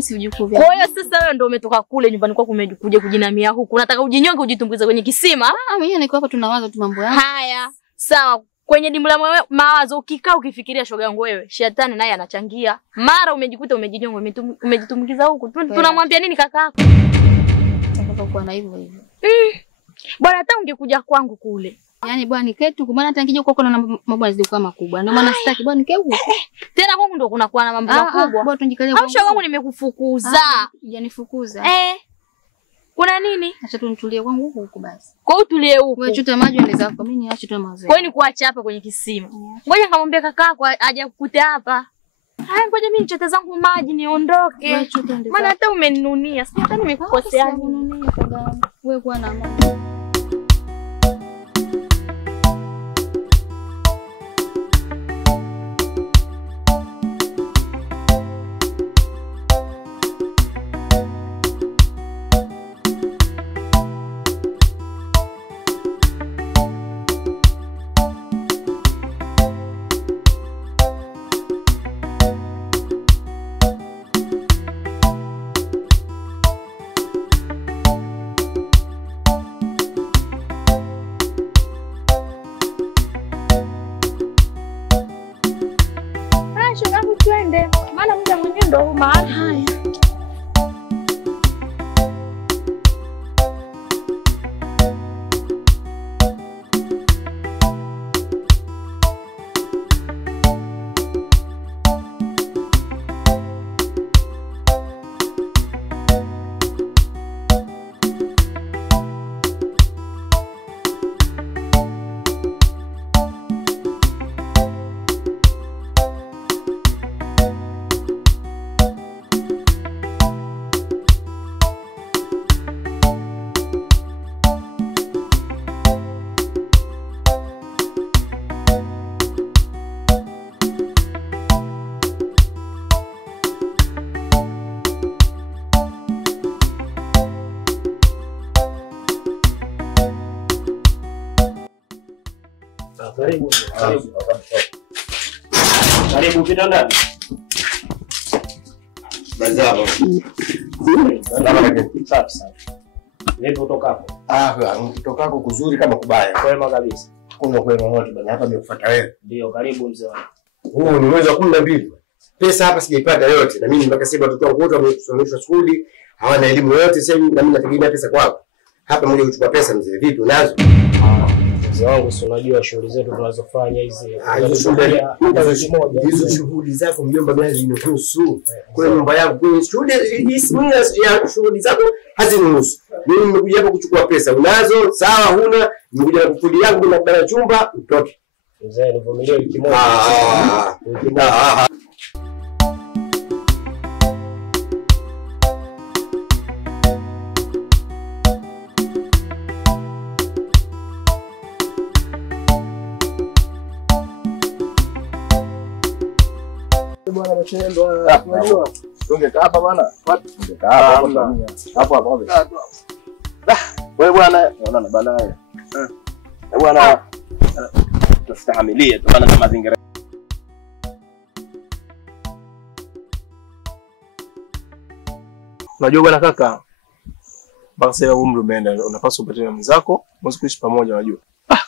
mimi si vijukuu vyako. Kwa hiyo sasa wewe ndio umetoka kule nyumbani kwako umekuja kujinamia huku. Unataka ujinyonge ujitumbukize kwenye kisima? Mwenyewe niko hapa tunawaza tu mambo yangu. Haya, sawa. Kwenye dimbu la mawazo ukikaa ukifikiria shoga yangu wewe, shetani naye anachangia. Mara umejikuta umejinyonga, umejitumbukiza huku. Tunamwambia nini kakaako? Nataka kuwa na hivyo hivyo. Bwana hata ungekuja kwangu kule. Yaani bwana niketu kwa maana hata nikija huko na mambo yazidi kuwa makubwa. Ndio maana sitaki bwana nikae huko. Tena kwangu ndio kuna kuwa na mambo makubwa. Bwana tunjikalie kwa. Shoga yangu nimekufukuza. Hujanifukuza. Kuna nini? Acha tu nitulie kwangu huko basi. Kwa hiyo tulie huko. Wewe chuta maji uende zako. Mimi niache tu mazoea. Kwa hiyo nikuache hapa kwenye kisima. Ngoja nikamwambia kakaako aje kukute hapa. Haya ngoja mimi nichote zangu maji niondoke. Wewe chuta ndio. Maana hata umeninunia. Sasa hata nimekukosea nini shoga. Wewe kuwa na amani. Maana muda mwenyewe ndio huu mahali. Haya. Karibu pita ndani. Bazaba. Safi sana. Leo utokako. Utokako kuzuri kama kubaya. Kwema kabisa. Kuna kwema wote bwana, hapa nimekufuata wewe. Ndio, karibu mzee wangu. Huu ni mwezi wa 12. Pesa hapa sijaipata yote na mimi mpaka sasa watoto wangu wote wamesomeshwa shule, hawana elimu yote sasa na mimi nategemea pesa kwako. Hapa mmoja kuchukua pesa mzee, vipi unazo? Mzee wangu si unajua shughuli zetu tunazofanya hizi. Hizo shughuli zako mjomba gani zinahusu? Kwa nyumba yangu kwenye shule hizi ya shughuli zako hazinihusu. Mimi nimekuja hapa kuchukua pesa. Unazo? Sawa, huna? Nimekuja na kufudi yangu na kubana chumba, utoke. Mzee nivumilie wiki moja. Bwana mchendo unajua tungekaa hapa bwana tungekaa hapa hapo wewe bwana unaona bwana wewe bwana tustahimilie tu bwana na mazingira. Unajua bwana kaka, mpaka sasa umri umeenda, unapaswa upate na mzako, mwezi kuishi pamoja unajua.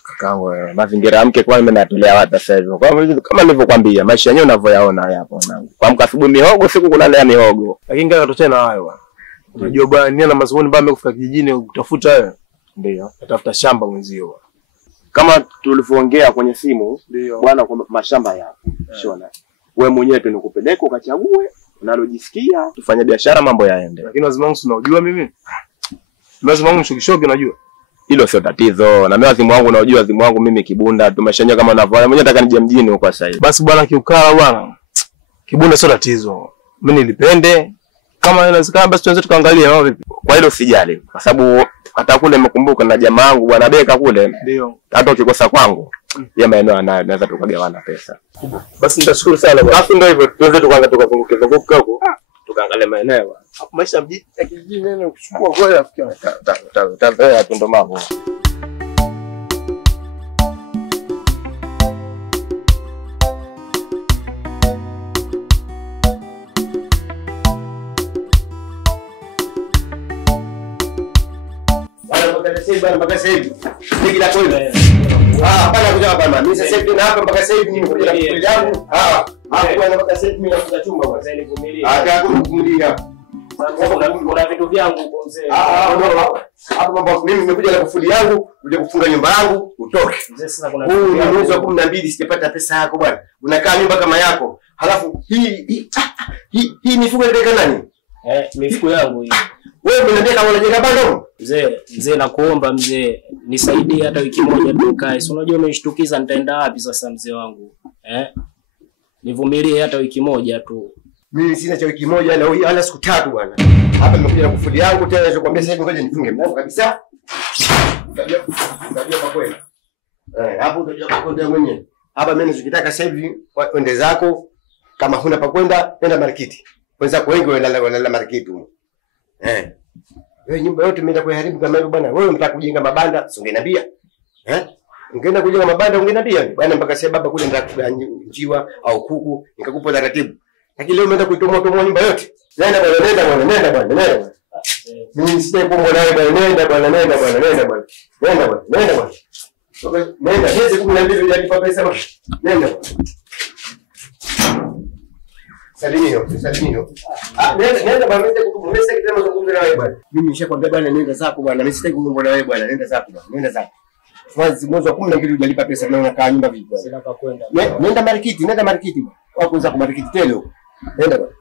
Kakaangu mazingira ya mke kwa mimi natolea wata sasa hivi. Kwa hivyo kama nilivyokuambia maisha yenyewe unavyoyaona hapo mwanangu. Kuamka asubuhi mihogo, siku kulala mihogo. Lakini kaka tutoe na hayo bwana. Unajua bwana nia na mazunguni baba amekufika kijijini utafuta wewe. Ndio. Atafuta shamba mwenzio. Kama tulivyoongea kwenye simu, bwana kwa mashamba yapo. Shona. Wewe mwenyewe tu nikupeleke ukachague unalojisikia, tufanye biashara mambo yaende. Lakini wazimu wangu unajua mimi. Wazimu wangu shokishoki unajua. Hilo sio tatizo. Na mimi wazimu wangu unajua wazimu wangu mimi Kibunda tumeshanyoa kama unavyoona. Mwenyewe nataka nije mjini huko sasa hivi. Basi bwana kiukala bwana. Kibunda sio tatizo. Mimi nilipende. Kama inawezekana basi tuanze tukaangalia wao vipi. Kwa hilo sijali. Kwa sababu hata kule nimekumbuka na jamaa wangu bwana Beka kule. Ndio. Hata ukikosa kwangu, ya maeneo anayo naweza tukagawana pesa. Basi nitashukuru sana bwana. Basi ndio hivyo tuanze tukaanza tukazunguka huko. Tukaangalia maeneo. Maisha mjini ya kijijini nene kuchukua kwa rafiki. Tazama tu ndo mambo. bwana mpaka sasa hivi. Siki la kweli. Hapana kuja hapa mama. Mimi sasa hivi na hapa mpaka sasa hivi nimekuja na kweli yangu. Hapo bwana mpaka sasa hivi mimi nakuja chumba bwana. Sasa nivumilie. Kuvumilia. Kuna vitu vyangu huko mzee. Hapo mambo mimi nimekuja na kufuli yangu, kuja kufunga nyumba yangu, utoke. Mzee sasa kuna Huu ni mwezi wa 12 sijapata pesa yako bwana. Unakaa nyumba kama yako. Halafu hii mifuko inataka nani? Mifuko yangu hii. Wewe unaniambia kama unajenga bando? Mzee nakuomba mzee, nisaidie hata wiki moja tu kae. Si unajua umeshtukiza nitaenda wapi sasa mzee wangu? Nivumilie hata wiki moja tu. Mimi sina cha wiki moja na wala siku 3 bwana. Hapa nimekuja na kufuli yangu tena ninachokuambia sasa hivi ngoja nifunge mlango kabisa. Unajua kwa kweli. Hapo utajua kwa kwenda mwenyewe. Hapa mimi nikitaka sasa hivi uende zako kama huna pa kwenda nenda marikiti. Wenzako wengi wanalala marikiti huko. Wewe nyumba yote imeenda kuharibu kama hivyo bwana. Wewe unataka kujenga mabanda, si ungeniambia? Ungeenda kujenga mabanda ungeniambia bwana mpaka sasa baba kule nataka kuganjiwa au kuku nikakupa taratibu. Lakini leo umeenda kuitomoa nyumba yote. Nenda bwana. Mimi sitaki kuomba nawe bwana, nenda bwana. Nenda, hizi 12 hujalipa pesa bwana. Nenda bwana. Salimio. Nenda bwana, mimi sitaki tena kuzungumza na wewe bwana. Mimi nishakwambia bwana nenda zako bwana, mimi sitaki kuomba na wewe bwana, nenda zako bwana, nenda zako. Mwezi wa 12 hujalipa pesa na unakaa nyumba vipi bwana? Sina pa kwenda. Nenda marikiti bwana. Wako za kumarikiti tena huko. Nenda bwana.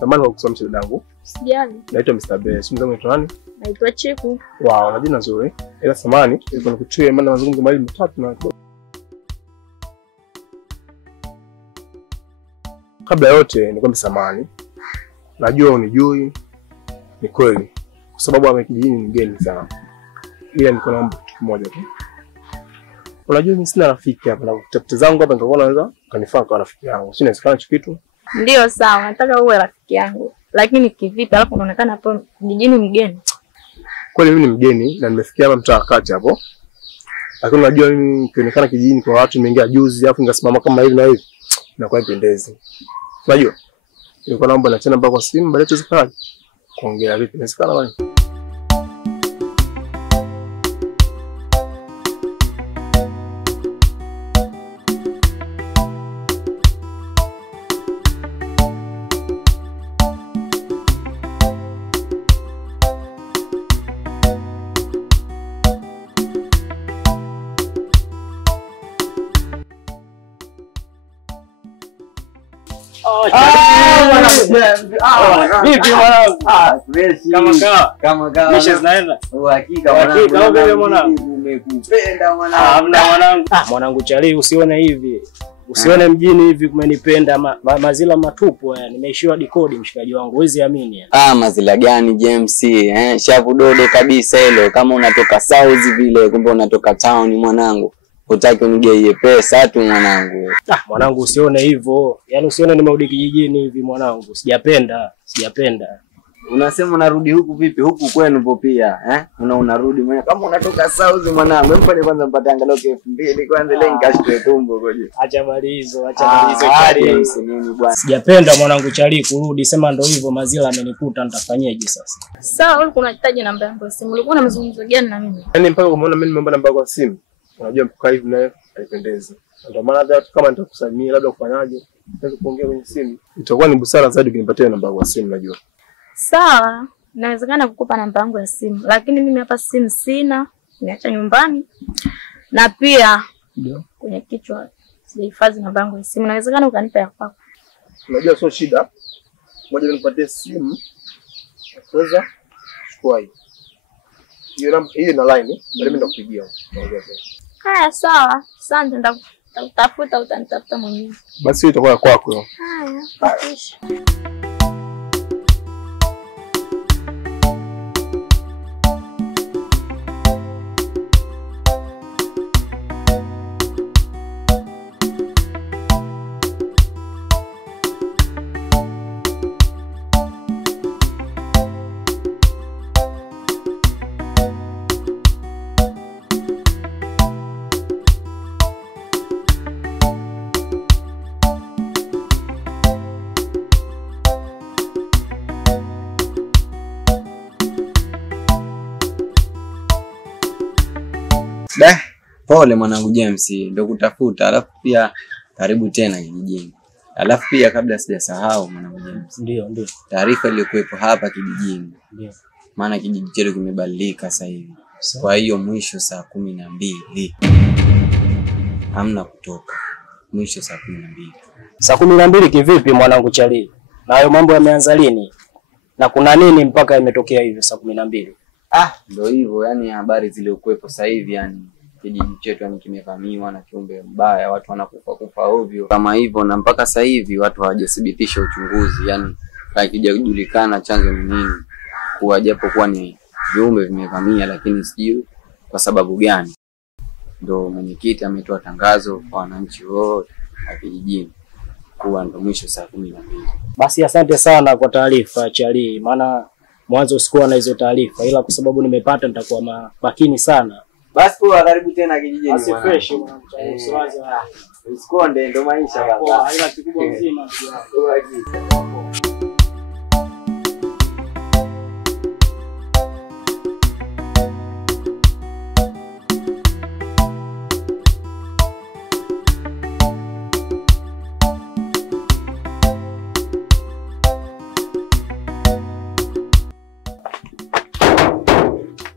Samahani kwa kusoma shida yangu. Sijali. Naitwa Mr. B. Simu zangu ni nani? Naitwa Chiku. Wow, na jina nzuri. Ila samahani, ilikuwa nikuchue maana mazungumzo mawili matatu na kabla yote nikwambie samahani. Najua unijui. Ni kweli. Kwa sababu hapa kijijini ni mgeni sana. Ila niko naomba kitu kimoja tu. Unajua mimi sina rafiki hapa na kutafuta zangu hapa nikaona naweza kanifaa kwa rafiki yangu. Sina sikana kitu. Ndio sawa, nataka uwe rafiki yangu. Lakini kivipi alafu unaonekana hapo kijijini mgeni? Kweli mimi ni mgeni na nimefikia hapa mtaa kati hapo. Lakini unajua mimi nikionekana kijijini kwa watu nimeingia juzi alafu ningasimama kama hivi na hivi. Inakuwa ipendezi. Unajua? Nilikuwa naomba na tena mpaka kwa simu baadaye tuzikane. Kuongea vipi nasikana bwana? Vipi mwanangu? Kama misha zinaenda. Uhakika mwanangu. Umekupenda mwanangu. Hamna mwanangu. Mwanangu chali usione hivi. Usione mjini hivi kumenipenda mazila matupu yani. Nimeishiwa dikodi mshikaji wangu. Huwezi amini yani. Mazila gani James? Shavu dodo kabisa hilo. Kama unatoka South vile kumbe unatoka town mwanangu. Utaki unigeie pesa tu mwanangu. Mwanangu usione hivyo. Yaani usione nimerudi kijijini hivi mwanangu. Sijapenda. Unasema unarudi huku vipi? Huku kwenu po pia, unarudi mwenyewe kama unatoka South mwanangu. Mpane kwanza mpate angalau 2000 kwanza ile nikashike tumbo koje. Acha malizo James nini bwana. Sijapenda mwanangu chali kurudi. Sema ndio hivyo mazila amenikuta nitafanyaje sasa? Sawa, ulikuwa unahitaji namba yangu ya simu. Ulikuwa na mazungumzo gani na mimi? Yaani mpaka umeona mimi nimeomba namba yako ya simu. Unajua mkaa hivi naye haipendezi. Ndio maana hata kama nitakusalimia labda kufanyaje, naweza kuongea kwenye simu. Itakuwa ni busara zaidi ukinipatia namba yako ya simu najua. Sawa, inawezekana kukupa namba yangu ya simu, lakini mimi hapa simu sina, niacha nyumbani. Na pia ndio kwenye kichwa sijahifadhi namba yangu ya simu. Inawezekana ukanipa ya kwako. Unajua sio shida. Ngoja nikupatie simu. Unaweza chukua hii. Hiyo na line, mimi ndakupigia. Haya sawa. Asante, nitakutafuta, utanitafuta mwenyewe. Basi itakuwa kwako. Haya, hakikisha. Pole mwanangu James, ndio kutafuta. Alafu pia karibu tena kijijini. Alafu pia kabla sijasahau mwanangu James. Ndio. Taarifa iliyokuwepo hapa kijijini. Ndio. Maana kijiji chetu kimebadilika sasa hivi. Kwa hiyo mwisho saa 12. Hamna kutoka. Mwisho saa 12. Saa 12 kivipi mwanangu Chali? Na hayo mambo yameanza lini? Na kuna nini mpaka imetokea hivyo saa 12? Ndio hivyo, yani habari zilizokuwepo sasa hivi, yani kijiji chetu yani kimevamiwa na kiumbe mbaya, watu wanakufa ovyo kama hivyo, na mpaka sasa hivi watu hawajathibitisha uchunguzi, yani hakijajulikana chanzo ni nini, kwa japo kuwa ni viumbe vimevamia, lakini sijui kwa sababu gani. Ndio mwenyekiti ametoa tangazo kwa wananchi wote wa kijijini kuwa ndio mwisho saa 12. Basi asante sana kwa taarifa Chali, maana mwanzo sikuwa na hizo taarifa, ila kwa sababu nimepata nitakuwa makini sana. Basi kwa karibu tena kijijini. Basi fresh mwanangu Chali, usiwaze usikonde, ndio maisha baba. Ila kikubwa mzima.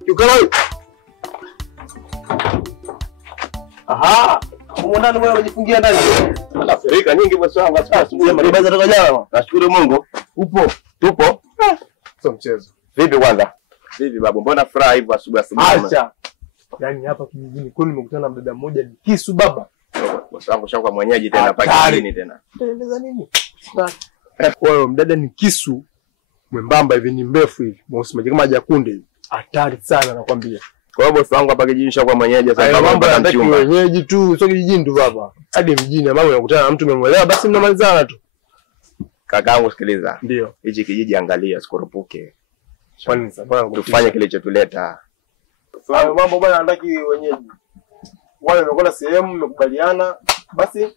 Yukalai. Aha, ndani wewe unajifungia ndani. Afrika nyingi bosi wangu, asubuhi maribaza toka jana. Nashukuru Mungu. Upo? Tupo? Sio mchezo. Vipi kwanza? Vipi babu? Mbona furaha hivyo asubuhi? Acha. Yaani hapa kijijini kwani nimekutana na mdada mmoja ni kisu baba. Bosi wangu shaka mwenyeji tena hapa kijijini tena. Tueleza nini? Wewe mdada ni kisu mwembamba hivi, ni mrefu hivi. Mweusi kama jakunde hivi. Hatari sana nakwambia. Kwa hiyo bosi wangu hapa kijijini shaka mwenyeji sasa, mambo ya mchumba. Mwenyeji tu, sio kijijini tu baba. Hadi mjini mambo unakutana na mtu umemwelewa basi mnamalizana tu. Kakaangu sikiliza. Ndio. Hichi kijiji angalia, sikurupuke. Kwani sababu tufanye kilichotuleta. Sawa mambo bwana, anataki wenyeji. Wale wanakwenda sehemu mmekubaliana, basi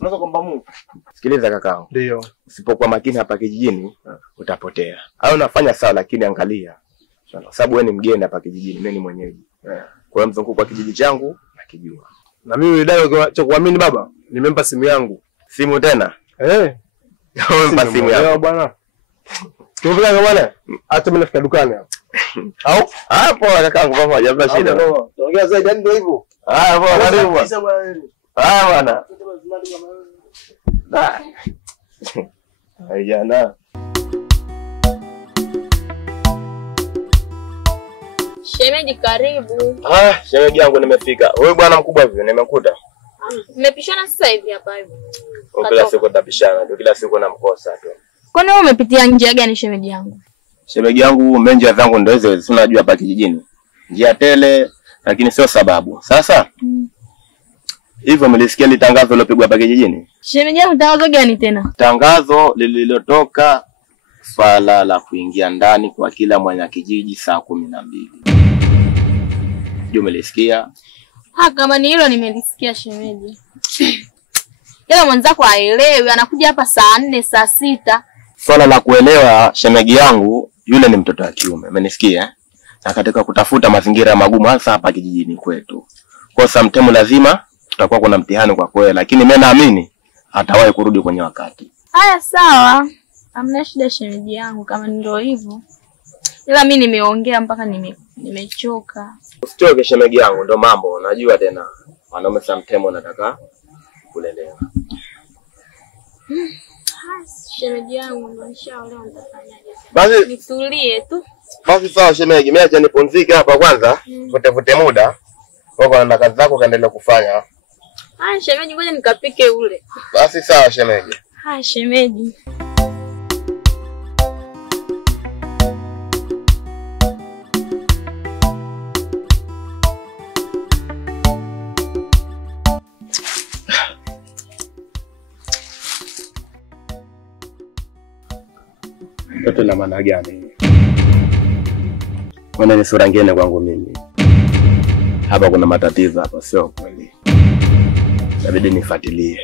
unaweza kwamba Mungu. Sikiliza kakaangu. Ndio. Usipokuwa makini hapa kijijini utapotea. Au unafanya sawa lakini angalia. Kwa sababu wewe ni mgeni hapa kijijini, mimi ni mwenyeji. Kwa hiyo mzunguko wa kijiji changu nakijua. Na mimi dada cha kuamini baba, nimempa simu yangu. Simu tena? Nimempa simu yangu bwana. Tupeleka bwana. Hata mimi nafika dukani hapo. Au? Hapo kakaangu pamoja, hapana shida. Tuongea zaidi ndio hivyo. Poa karibu. Bwana. Jana. Shemeji karibu. Shemeji yangu nimefika. Wewe bwana mkubwa vipi? Nimekuta. Mmepishana sasa hivi hapa hivi. Kila siku tutapishana, ndio kila siku namkosa tu. Kwani wewe umepitia njia gani shemeji yangu? Shemeji yangu menja zangu ndio hizo, si unajua hapa kijijini. Njia tele, lakini sio sababu. Sasa hivyo mlisikia litangazo lilopigwa hapa kijijini? Shemeji yangu, tangazo gani tena? Tangazo lililotoka swala la kuingia ndani kwa kila mwana kijiji saa 12. Ndio mlisikia? Kama ni hilo nimelisikia shemeji. Yule mwanzako haelewi, anakuja hapa saa 4, saa 6. Swala la kuelewa shemeji yangu, yule ni mtoto wa kiume, umenisikia? Na katika kutafuta mazingira magumu hasa hapa kijijini kwetu. Kwa samtemu lazima tutakuwa kuna mtihani kwa kweli, lakini mimi naamini atawahi kurudi kwenye wakati. Haya sawa. Hamna shida shemeji yangu kama ndio hivyo. Ila mimi nimeongea mpaka nimechoka. Usichoke shemeji yangu, ndo mambo unajua tena. Wanaume samtemo nataka kulelewa. Shemeji yangu nishaolewa, nitafanyaje? Basi nitulie tu. Basi sawa shemeji, mimi acha nipumzike hapa kwanza, fute muda. Wewe na kazi zako kaendelea kufanya. Shemeji, ngoja nikapike ule. Basi sawa shemeji. Shemeji. Yote na maana gani? Mbona ni sura ngine kwangu mimi? Hapa kuna matatizo hapa, sio kweli. Inabidi nifuatilie.